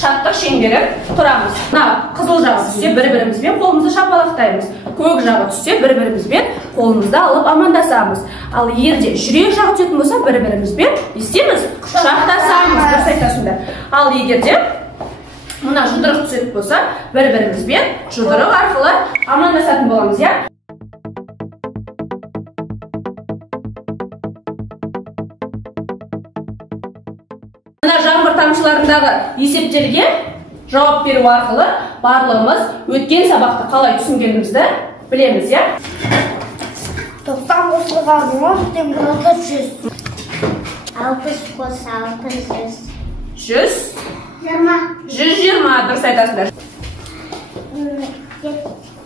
шаттық шеңберіп тұрамыз. Мына қызыл жағы түссе бір-бірімізбен қолымызды шапалақтаймыз. Көк жағы түссе бір-бірімізбен қолымызды алып амандасамыз. Ал егерде жүрек жағы түсетін болса бір-бірімізбен не істейміз? Құшақтасамыз, дұрыс айтасыңдар. Ал егерде мына жұдырық түсетін болса бір-бірімізбен жұдырық арқылы амандасатын боламыз, иә? Мына жаңбыр тамшыларындағы есептерге жауап беру арқылы барлығымыз өткен сабақты қалай түсінгенімізді білеміз, иә? 90 қосылған 10 болады 100. 60 қоса 60 100. 120, дұрыс айтасыңдар.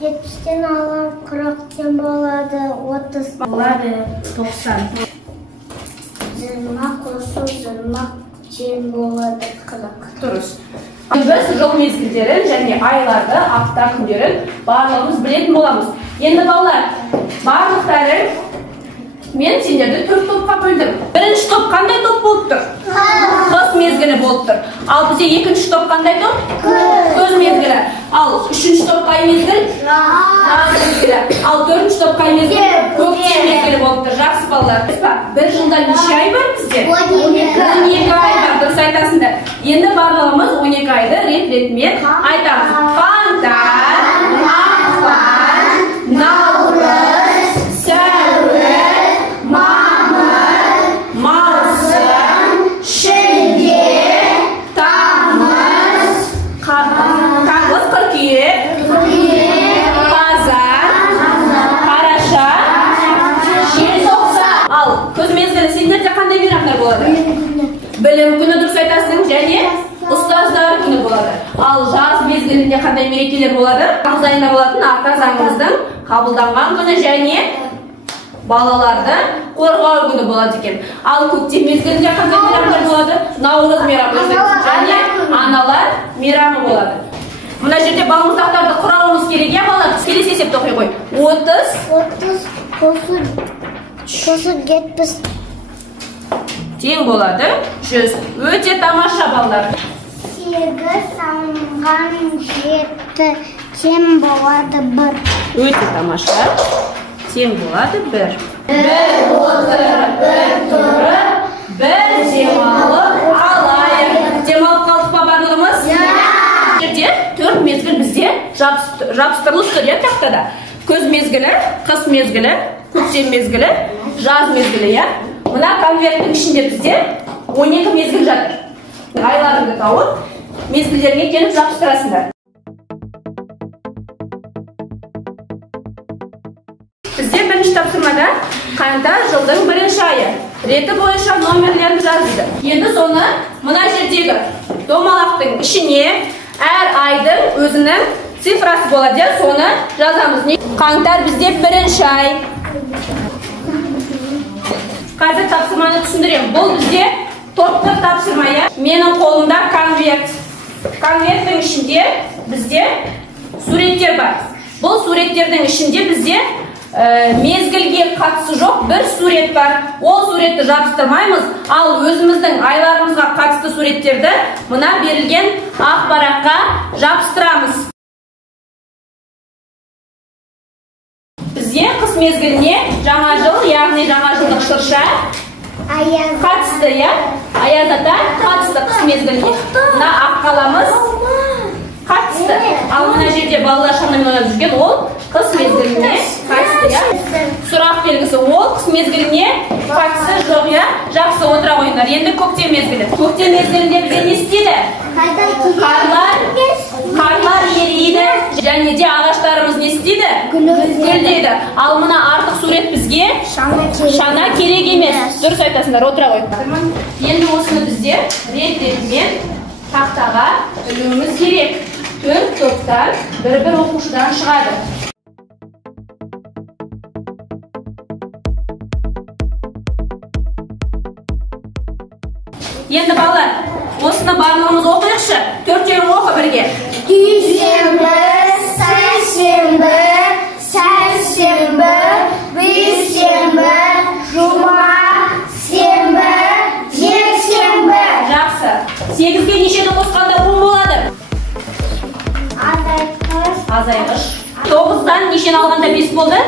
70-тен алам 40-тен болады 30 болады 90. 20 қосу 20 10 болады 40. Дұрыс. Біз жыл мезгілдерін және айларды, апта күндерін барлығымыз білетін боламыз. Енді балалар, барлықтары мен сендерді 4 топқа бөлдім. Бірінші топ қандай топ болып тұр? Қыс мезгілі болып тұр. Ал бізде екінші топ қандай топ? Күз мезгілі. Ал үшінші топ қай мезгіл? Жаз мезгілі. Ал төртінші топ қай мезгіл? Көктем мезгілі болып тұр. Жақсы балалар. Бір жылда неше ай бар бізде? 12 ай бар, дұрыс айтасыңдар. Енді барлығымыз 12 айды рет-ретімен айтамыз. Қаңтар, ақпан, наурыз, сәуір, мамыр, маусым, шілде, тамыз, қыркүйек, қазан, қараша, желтоқсан. Ал күз мезгілі сендерде қандай мейрамдар болады? Білім күні, дұрыс айтасың, және ұстаздар күні болады. Ал жаз мезгілінде қандай мерекелер болады? Тамыз айында болатын ата заңымыздың қабылданған күні және балаларды қорғау күні болады екен. Ал көктем мезгілінде қандай мейрамдар болады? Наурыз мейрамы және аналар мейрамы болады. Мына жерде балмұздақтарды құрауымыз керек, иә балалар? Келесі есепті оқи қой. 30 қосу 70 тең болады 100. Өте тамаша балалар. 8 салынған 7 тең болады 1. Өте тамаша. Тең болады 1. 1 отырып, 1 тұрып, 1 демалып алайық. Демалып қалдық па барлығымыз? Жерде 4 мезгіл бізде жабыстырылып тұр, иә, тақтада. Күз мезгілі, қыс мезгілі, көктем мезгілі, жаз мезгілі, иә. Мына конверттің ішінде бізде 12 мезгіл жатыр. Айларыңды тауып, мезгілдерге келіп жабыстырасыңдар. Бізде бірінші тапсырмада қаңтар жылдың 1-ші айы. Реті бойынша номерлерді жазды. Енді соны мына жердегі домалақтың ішіне әр айдың өзінің цифрасы болады, соны жазамыз. Қаңтар бізде 1-ші ай. Қазір тапсырманы түсіндірем. Бұл бізде топтық тапсырма, иә? Менің қолымда конверт. Конверттің ішінде бізде суреттер бар. Бұл суреттердің ішінде бізде мезгілге қатысы жоқ бір сурет бар. Ол суретті жабыстырмаймыз, ал өзіміздің айларымызға қатысты суреттерді мына берілген ақ параққа жабыстырамыз. Бізде қыс мезгіліне жаңа жыл, яғни жаңа жылдық шырша қатысты, иә? Аяз ата қатысты қыс мезгіліне. Мына ақ қаламыз қатысты. Ал мына жерде балалар шамамен ойнап жүрген ол қыс мезгіліне қатысты, иә? Сұрақ белгісі ол қыс мезгіліне қатысы жоқ, иә? Жақсы, отыра қойыңдар. Енді көктем мезгілі. Көктем мезгілінде бізде не істейді? Қарлар ериді, және де ағаштарымыз не істейді? Гүлдейді. Ал мына артық сурет бізге шана керек емес. Дұрыс айтасыңдар, отыра қойыңдар. Енді осыны бізде рет-ретімен тақтаға ілуіміз керек. 4 топтан бір-бір оқушыдан шығады. Енді балалар, осыны барлығымыз оқиықшы. 4-еуін оқы бірге. Дүйсенбі, сәрсенбі, сәрсенбі, бейсенбі, жұма, сенбі, жексенбі. Жақсы. 8-ге нешені қосқанда 10 болады? азайғыш. 9-дан нешені алғанда 5 болды?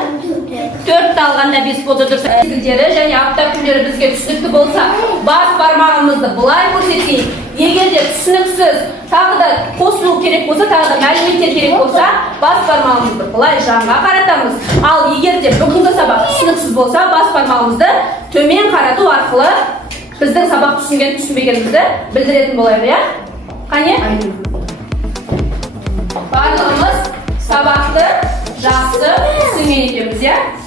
4-ті алғанда 5 болды. Дұрыс. Мезгілдері және апта күндері бізге түсінікті болса, бас бармағымызды былай көрсетейік. Егер де түсініксіз, тағы да қосылу керек болса, тағы да мәліметтер керек болса, бас бармағымызды былай жанға қаратамыз. Ал егер де бүгінгі сабақ түсініксіз болса, бас бармағымызды төмен қарату арқылы біздің сабақ түсінген түсінбегенімізді білдіретін болады, иә? Қане? Барлығымыз сабақты жақсы түсінген екенбіз, иә?